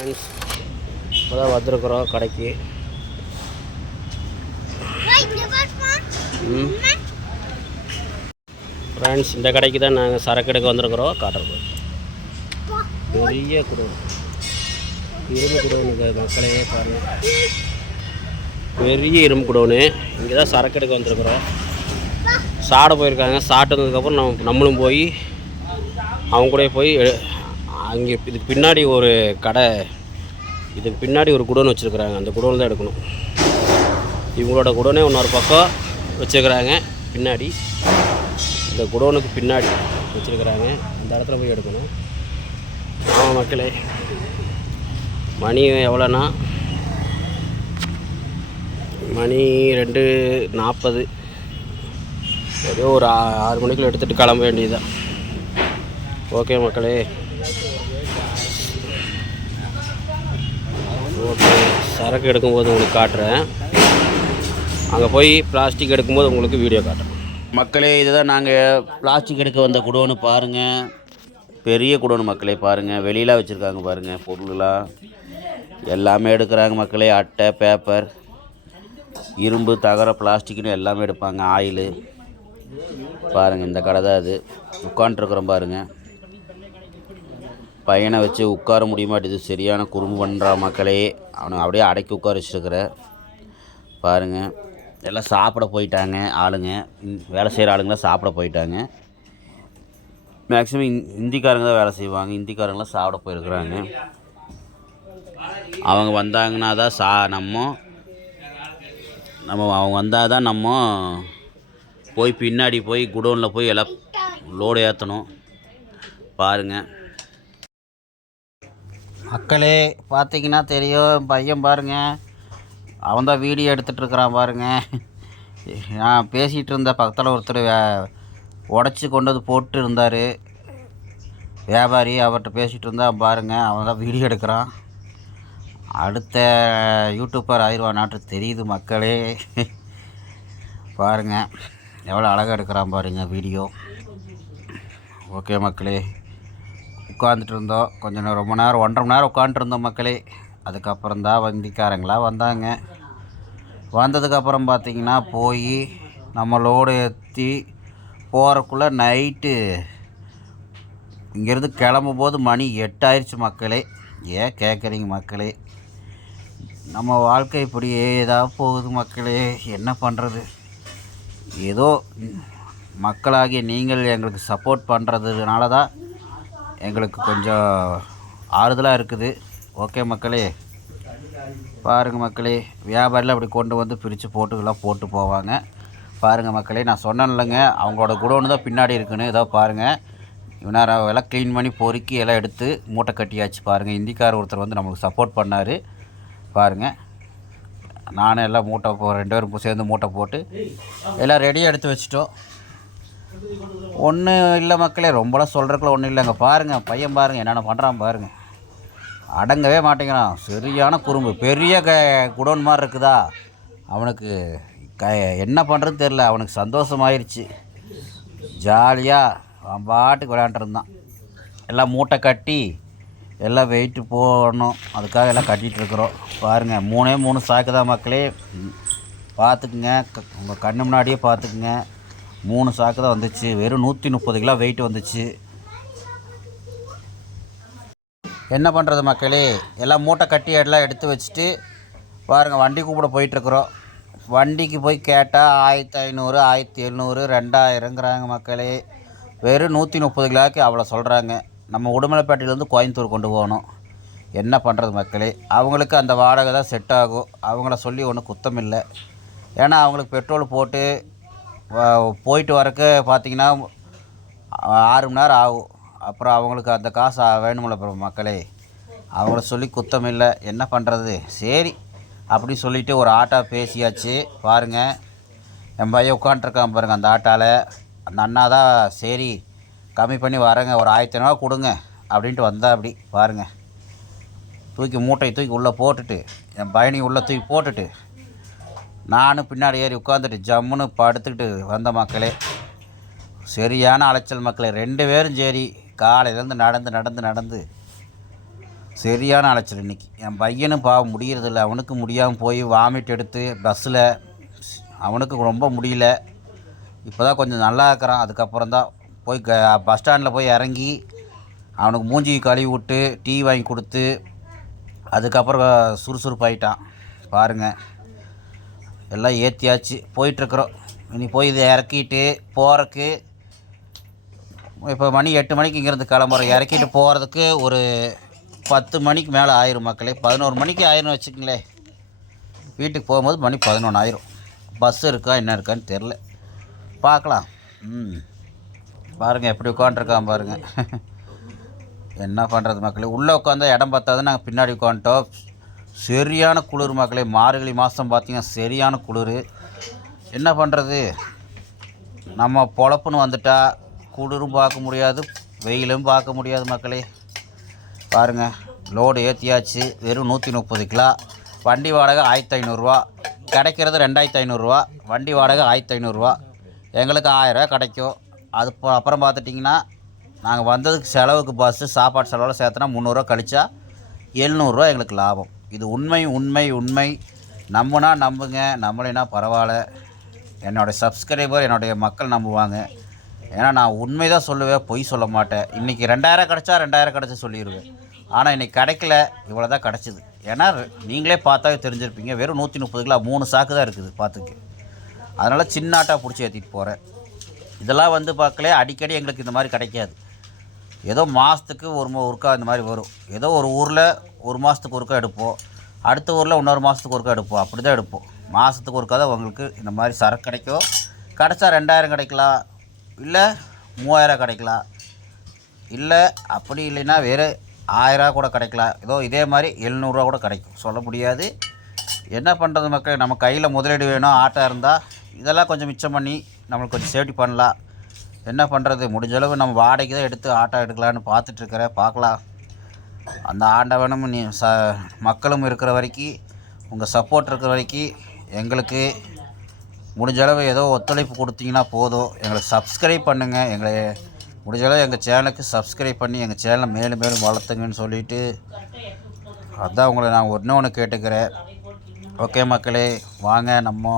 Friends இப்போ தான் வந்திருக்கிறோம் கடைக்கு. ஃப்ரெண்ட்ஸ் இந்த கடைக்கு தான் நாங்கள் சரக்கு எடுக்க வந்திருக்கிறோம். காட்டுறது பெரிய குடோன் இரும்பு குடோனுக்கு மக்களே பாருங்கள் பெரிய இரும்பு குடோனு இங்கே தான் சரக்கு எடுக்க வந்திருக்கிறோம். சாட போயிருக்காங்க. சாப்பிட்டதுக்கப்புறம் நம்ம நம்மளும் போய் அவங்க கூட போய் எ- அங்கே இதுக்கு பின்னாடி ஒரு கடை இதுக்கு பின்னாடி ஒரு குடோன் வச்சுருக்குறாங்க. அந்த குடோன் தான் எடுக்கணும். இவங்களோட குடோனே இன்னொரு பக்கம் வச்சுருக்குறாங்க. பின்னாடி. இந்த குடோனுக்கு பின்னாடி வச்சுருக்குறாங்க. அந்த இடத்துல போய் எடுக்கணும். ஆமாம் மக்களே. மணி எவ்வளோன்னா? மணி ரெண்டு நாற்பது. ஏதோ ஒரு ஆறு மணிக்குள்ளே எடுத்துகிட்டு கிளம்ப வேண்டியதுதான். ஓகே மக்களே. ஓகே சரக்கு எடுக்கும்போது உங்களுக்கு காட்டுறேன். அங்கே போய் பிளாஸ்டிக் எடுக்கும்போது உங்களுக்கு வீடியோ காட்டுறேன். மக்களே இதுதான் நாங்கள் பிளாஸ்டிக் எடுக்க வந்த குடோன்னு பாருங்கள் பெரிய குடோன் மக்களே பாருங்கள் வெளியில் வச்சுருக்காங்க பாருங்கள் பொருளெலாம். எல்லாமே எடுக்கிறாங்க மக்களே அட்டை பேப்பர் இரும்பு தகர பிளாஸ்டிக்னு எல்லாமே எடுப்பாங்க ஆயிலு. பாருங்கள் இந்த கடை தான் அது. உட்காண்ட்ருக்குறோம் பாருங்கள் பையனை வச்சு உட்கார முடிய மாட்டேது சரியான குறும்பு பண்ணுறா மக்களே. அவனை அப்படியே அடக்கி உட்கார வச்சுருக்கிற. பாருங்கள் எல்லாம் சாப்பிட போயிட்டாங்க ஆளுங்க. வேலை செய்கிற ஆளுங்களாம் சாப்பிட போயிட்டாங்க. மேக்ஸிமம் இந் இந்திக்காரங்க தான் வேலை செய்வாங்க. இந்திக்காரங்களாம் சாப்பிட போயிருக்கிறாங்க. அவங்க வந்தாங்கன்னா தான் சா நம்ம நம்ம அவங்க வந்தால் தான் நம்ம போய் பின்னாடி போய் குடோனில் போய் எல்லாம் லோடு ஏற்றணும் பாருங்கள் மக்களே பார்த்தீங்கன்னா தெரியும் பையன் பாருங்க. அவன் தான் வீடியோ எடுத்துகிட்டு பாருங்கள் பாருங்க. நான் பேசிகிட்டு இருந்த பக்கத்தில் ஒருத்தர் உடச்சி கொண்டு வந்து போட்டு இருந்தார். வியாபாரி அவர்கிட்ட பேசிகிட்டு இருந்தா பாருங்க அவன் தான் வீடியோ எடுக்கிறான். அடுத்த யூடியூப்பர் ஆயிரவா நாட்டு தெரியுது மக்களே. பாருங்கள் எவ்வளோ அழகாக எடுக்கிறான் பாருங்கள் வீடியோ. ஓகே மக்களே. உட்காந்துட்டு இருந்தோம் கொஞ்ச நேரம் ரொம்ப நேரம் ஒன்றரை மணி நேரம் உட்காந்துட்டு மக்களே. அதுக்கப்புறம் தான் வந்திக்காரங்களாம் வந்தாங்க. வந்ததுக்கப்புறம் பார்த்தீங்கன்னா போய் நம்மளோடு ஏற்றி போகிறக்குள்ளே நைட்டு இங்கேருந்து கிளம்பும் போது மணி எட்டாயிருச்சு மக்களே. ஏன் கேட்குறீங்க மக்களே? நம்ம வாழ்க்கை இப்படியே ஏதாவது போகுது மக்களே. என்ன பண்ணுறது ஏதோ மக்களாகிய நீங்கள் எங்களுக்கு சப்போர்ட் பண்ணுறதுனால தான் எங்களுக்கு கொஞ்சம் ஆறுதலாக இருக்குது. ஓகே மக்களே. பாருங்கள் மக்களே வியாபாரியில் அப்படி கொண்டு வந்து பிரித்து போட்டுக்கெல்லாம் போட்டு போவாங்க. பாருங்கள் மக்களே நான் சொன்னேன் இல்லைங்க அவங்களோட குடோனு தான் பின்னாடி இருக்குன்னு. ஏதோ பாருங்கள் இவனார எல்லாம் க்ளீன் பண்ணி பொறுக்கி எல்லாம் எடுத்து மூட்டை கட்டியாச்சு பாருங்கள் இந்திக்கார் ஒருத்தர் வந்து நம்மளுக்கு சப்போர்ட் பண்ணார். பாருங்கள் நானும் எல்லாம் மூட்டை போ ரெண்டு பேரும் சேர்ந்து மூட்டை போட்டு எல்லாம் ரெடியாக எடுத்து வச்சிட்டோம். ஒன்றும் இல்லை மக்களே ரொம்பலாம் சொல்கிறக்குள்ள ஒன்றும் இல்லைங்க. பாருங்கள் பையன் பாருங்கள் என்னென்ன பண்ணுறான் பாருங்கள் அடங்கவே மாட்டேங்கிறான். சரியான குறும்பு. பெரிய க குடோன் மாதிரி இருக்குதா? அவனுக்கு க என்ன பண்ணுறதுன்னு தெரில அவனுக்கு சந்தோஷமாயிருச்சு. ஜாலியாக அவன் பாட்டுக்கு விளையாண்டுருந்தான் எல்லாம் மூட்டை கட்டி எல்லாம் வெயிட்டு போடணும். அதுக்காக எல்லாம் கட்டிகிட்டு இருக்கிறோம். பாருங்கள் மூணே மூணு சாக்கு தான் மக்களே பார்த்துக்குங்க உங்கள் கண்ணு முன்னாடியே பார்த்துக்குங்க மூணு சாக்கு தான் வந்துச்சு. வெறும் நூற்றி முப்பது கிலோ வெயிட் வந்துச்சு. என்ன பண்ணுறது மக்களே? எல்லாம் மூட்டை கட்டி எல்லாம் எடுத்து வச்சுட்டு பாருங்கள் வண்டி கூப்பிட போயிட்டுருக்குறோம். வண்டிக்கு போய் கேட்டால் ஆயிரத்தி ஐநூறு ஆயிரத்தி எழுநூறு ரெண்டாயிரங்கிறாங்க மக்களே. வெறும் நூற்றி முப்பது கிலோக்கு அவ்வளோ சொல்கிறாங்க நம்ம உடுமலைப்பேட்டையிலேருந்து கோயம்புத்தூர் கொண்டு போகணும். என்ன பண்ணுறது மக்களே? அவங்களுக்கு அந்த வாடகை தான் செட் ஆகும். அவங்கள சொல்லி ஒன்றும் குத்தம் இல்லை ஏன்னா அவங்களுக்கு பெட்ரோல் போட்டு போயிட்டு வரக்கு பார்த்தீங்கன்னா ஆறு மணி நேரம் ஆகும். அப்புறம் அவங்களுக்கு அந்த காசு வேணுமில்ல அப்புறம் மக்களே. அவங்கள சொல்லி குத்தம் இல்லை. என்ன பண்ணுறது சரி. அப்படி சொல்லிட்டு ஒரு ஆட்டோ பேசியாச்சு. பாருங்கள் என் பையன் உட்காண்ட்ருக்கான் பாருங்கள் அந்த ஆட்டோவில் அந்த அண்ணா தான் சரி கம்மி பண்ணி வரேங்க. ஒரு ஆயிரத்தி ஐநூறுவா கொடுங்க. அப்படின்ட்டு வந்தா அப்படி. பாருங்கள் தூக்கி மூட்டையை தூக்கி உள்ளே போட்டுட்டு என் பையனையும் உள்ளே தூக்கி போட்டுட்டு நானும் பின்னாடி ஏறி உட்காந்துட்டு ஜம்முன்னு படுத்துக்கிட்டு வந்த மக்களே. சரியான அலைச்சல் மக்களே. ரெண்டு பேரும் சரி காலையிலேருந்து நடந்து நடந்து நடந்து. சரியான அலைச்சல் இன்றைக்கி என் பையனும் பாவம் முடியறதில்ல. அவனுக்கு முடியாமல் போய் வாமிட் எடுத்து பஸ்ஸில் அவனுக்கு ரொம்ப முடியல. இப்போ தான் கொஞ்சம் நல்லா இருக்கிறான். அதுக்கப்புறம் தான் போய் க பஸ் ஸ்டாண்டில் போய் இறங்கி அவனுக்கு மூஞ்சி கழுவி விட்டு டீ வாங்கி கொடுத்து அதுக்கப்புறம் சுறுசுறுப்பாயிட்டான். பாருங்கள் எல்லாம் ஏற்றியாச்சு போயிட்டுருக்குறோம். இனி போய் இதை இறக்கிட்டு போகிறக்கு இப்போ மணி எட்டு மணிக்கு இங்கேருந்து கிளம்புறோம். இறக்கிட்டு போகிறதுக்கு ஒரு பத்து மணிக்கு மேலே ஆயிரும் மக்களே. பதினோரு மணிக்கு ஆயிரம் வச்சுக்கங்களேன். வீட்டுக்கு போகும்போது மணி பதினொன்று ஆயிரும். பஸ் இருக்கா என்ன இருக்கான்னு தெரில பார்க்கலாம். ம். பாருங்கள் எப்படி உட்காண்ட்ருக்கான் பாருங்கள் என்ன பண்ணுறது மக்களே. உள்ளே உட்காந்தா இடம் பார்த்தாது நாங்கள் பின்னாடி உட்காந்துட்டோம் சரியான குளிர் மக்களே மார்கழி மாதம் பார்த்திங்கன்னா சரியான குளிர். என்ன பண்ணுறது நம்ம பொழப்புன்னு வந்துட்டால் குளிரும் பார்க்க முடியாது வெயிலும் பார்க்க முடியாது மக்களே. பாருங்கள் லோடு ஏற்றியாச்சு வெறும் நூற்றி முப்பது கிலோ. வண்டி வாடகை ஆயிரத்தி ஐநூறுரூவா கிடைக்கிறது ரெண்டாயிரத்து ஐநூறுரூவா வண்டி வாடகை ஆயிரத்தி ஐநூறுரூவா எங்களுக்கு ஆயிரரூவா கிடைக்கும். அது அப்புறம் பார்த்துட்டிங்கன்னா நாங்கள் வந்ததுக்கு செலவுக்கு பஸ்ஸு சாப்பாடு செலவில் சேர்த்தனா முந்நூறுரூவா கழிச்சா எழுநூறுரூவா எங்களுக்கு லாபம். இது உண்மை உண்மை உண்மை. நம்புனா நம்புங்க நம்பலைன்னா பரவாயில்ல. என்னோடய சப்ஸ்கிரைபர் என்னுடைய மக்கள் நம்புவாங்க. ஏன்னா நான் உண்மை தான் சொல்லுவேன் பொய் சொல்ல மாட்டேன். இன்றைக்கி ரெண்டாயிரம் கிடச்சா ரெண்டாயிரம் கிடச்சி சொல்லிடுவேன் ஆனால் இன்றைக்கி கிடைக்கல இவ்வளோ தான் கிடச்சிது. ஏன்னா நீங்களே பார்த்தாவே தெரிஞ்சிருப்பீங்க வெறும் நூற்றி முப்பது கிலோ மூணு சாக்கு தான் இருக்குது பார்த்துக்கு. அதனால் சின்ன ஆட்டா பிடிச்சி ஏற்றிட்டு போகிறேன் இதெல்லாம் வந்து பார்க்கல அடிக்கடி எங்களுக்கு இந்த மாதிரி கிடைக்காது. ஏதோ மாதத்துக்கு ஒரு ஒருக்கா இந்த மாதிரி வரும். ஏதோ ஒரு ஊரில் ஒரு மாதத்துக்கு ஒருக்கா எடுப்போம். அடுத்த ஊரில் இன்னொரு மாதத்துக்கு ஒருக்கா எடுப்போம். அப்படி தான் எடுப்போம். மாதத்துக்கு ஒருக்கா தான் உங்களுக்கு இந்த மாதிரி சரக்கு கிடைக்கும். கிடச்சா ரெண்டாயிரம் கிடைக்கலாம். இல்லை மூவாயிரம் கிடைக்கலாம். இல்லை அப்படி இல்லைன்னா வேறு ஆயிரரூவா கூட கிடைக்கலாம். ஏதோ இதே மாதிரி எழுநூறுவா கூட கிடைக்கும். சொல்ல முடியாது. என்ன பண்ணுறது மக்கள்? நம்ம கையில் முதலீடு வேணும் ஆட்டோ இருந்தால் இதெல்லாம் கொஞ்சம் மிச்சம் பண்ணி நம்மளுக்கு கொஞ்சம் சேஃப்டி பண்ணலாம். என்ன பண்ணுறது முடிஞ்ச அளவு நம்ம வாடகைக்கு தான் எடுத்து ஆட்டோ எடுக்கலான்னு பார்த்துட்ருக்கிறேன் பார்க்கலாம். அந்த ஆண்டவனும் நீ ச மக்களும் இருக்கிற வரைக்கும் உங்கள் சப்போர்ட் இருக்கிற வரைக்கும் எங்களுக்கு முடிஞ்சளவு ஏதோ ஒத்துழைப்பு கொடுத்தீங்கன்னா போதும். எங்களுக்கு சப்ஸ்கிரைப் பண்ணுங்கள் எங்களை முடிஞ்சளவு எங்கள் சேனலுக்கு சப்ஸ்கிரைப் பண்ணி எங்கள் சேனலை மேலும் மேலும் வளர்த்துங்கன்னு சொல்லிவிட்டு அதான் உங்களை நான் ஒன்று ஒன்று கேட்டுக்கிறேன். ஓகே மக்களே வாங்க நம்ம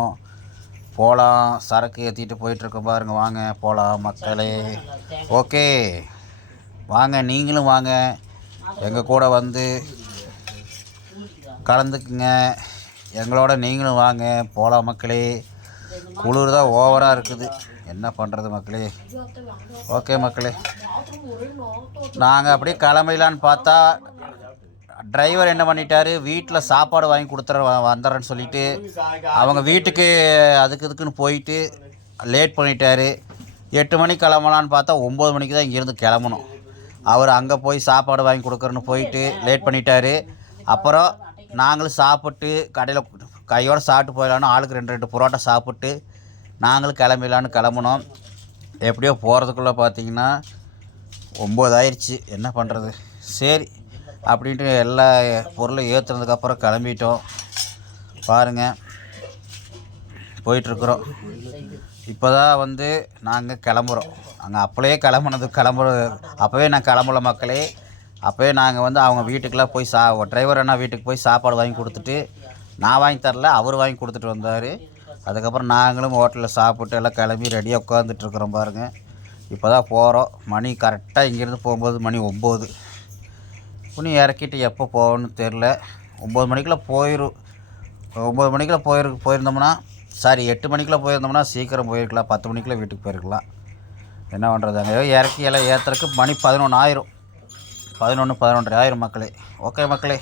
போகலாம் சரக்கு ஏற்றிட்டு போயிட்டுருக்க பாருங்க. வாங்க போகலாம் மக்களே. ஓகே. வாங்க நீங்களும் வாங்க. எங்கள் கூட வந்து கலந்துக்குங்க. எங்களோட நீங்களும் வாங்க போகலாம் மக்களே. குளிர் தான் ஓவராக இருக்குது. என்ன பண்ணுறது மக்களே? ஓகே மக்களே. நாங்கள் அப்படியே கிளம்பிடலான்னு பார்த்தா டிரைவர் என்ன பண்ணிட்டாரு? வீட்டில் சாப்பாடு வாங்கி கொடுத்துற வந்துடுறேன்னு சொல்லிட்டு அவங்க வீட்டுக்கு அதுக்கு இதுக்குன்னு போயிட்டு லேட் பண்ணிட்டாரு. எட்டு மணிக்கு கிளம்பலான்னு பார்த்தா ஒம்பது மணிக்கு தான் இங்கேருந்து கிளம்பணும். அவர் அங்கே போய் சாப்பாடு வாங்கி கொடுக்குறேன்னு போயிட்டு லேட் பண்ணிட்டாரு. அப்புறம் நாங்களும் சாப்பிட்டு கடையில் கையோடு சாப்பிட்டு போயிடலான்னு ஆளுக்கு ரெண்டு ரெண்டு புரோட்டா சாப்பிட்டு நாங்களும் கிளம்பிடலான்னு கிளம்புனோம். எப்படியோ போகிறதுக்குள்ளே பார்த்தீங்கன்னா ஒம்பது ஆயிடுச்சு என்ன பண்ணுறது சரி அப்படின்ட்டு எல்லா பொருளும் ஏற்றுனதுக்கப்புறம் கிளம்பிட்டோம். பாருங்கள் போயிட்டுருக்குறோம். இப்போ தான் வந்து நாங்கள் கிளம்புறோம். அங்கே அப்போவே கிளம்புனது கிளம்புற அப்போவே நான் கிளம்பல மக்களே. அப்போவே நாங்கள் வந்து அவங்க வீட்டுக்கெலாம் போய் சா டிரைவர் அண்ணா வீட்டுக்கு போய் சாப்பாடு வாங்கி கொடுத்துட்டு நான் வாங்கி தரல அவர் வாங்கி கொடுத்துட்டு வந்தார். அதுக்கப்புறம் நாங்களும் ஹோட்டலில் சாப்பிட்டு எல்லாம் கிளம்பி ரெடியாக உட்காந்துட்ருக்குறோம் பாருங்கள் இப்போ தான் போகிறோம் மணி கரெக்டாக இங்கேருந்து போகும்போது மணி ஒம்பது. புனி இறக்கிட்டு எப்போ போகணும்னு தெரில ஒம்பது மணிக்குள்ளே போயிடும் ஒம்பது மணிக்குள்ளே போயிரு போயிருந்தோம்னா சாரி எட்டு மணிக்குள்ளே போயிருந்தோம்னா சீக்கிரம் போயிருக்கலாம். பத்து மணிக்குள்ளே வீட்டுக்கு போயிருக்கலாம். என்ன பண்ணுறது இறக்கி எல்லாம் ஏற்றுறதுக்கு மணி பதினொன்று ஆயிரும். பதினொன்று பதினொன்றரை ஆயிரம் மக்களே. ஓகே மக்களே.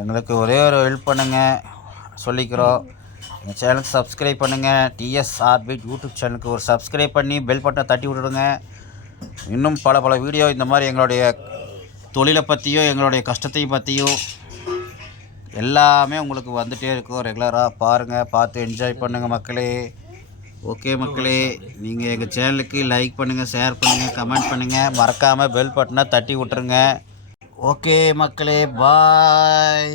எங்களுக்கு ஒரே ஒரு ஹெல்ப் பண்ணுங்கள் சொல்லிக்கிறோம். எங்கள் சேனலுக்கு சப்ஸ்கிரைப் பண்ணுங்கள் டிஎஸ்ஆர்பிட் யூடியூப் சேனலுக்கு ஒரு சப்ஸ்கிரைப் பண்ணி பெல் பட்டனை தட்டி விட்டுடுங்க. இன்னும் பல பல வீடியோ இந்த மாதிரி எங்களுடைய தொழிலை பற்றியும் எங்களுடைய கஷ்டத்தையும் பற்றியும் எல்லாமே உங்களுக்கு வந்துகிட்டே இருக்கும். ரெகுலராக பாருங்கள் பார்த்து என்ஜாய் பண்ணுங்கள் மக்களே. ஓகே மக்களே நீங்கள் எங்கள் சேனலுக்கு லைக் பண்ணுங்கள் ஷேர் பண்ணுங்கள் கமெண்ட் பண்ணுங்கள் மறக்காமல் பெல் பட்டனை தட்டி விட்டுருங்க. ஓகே மக்களே பாய்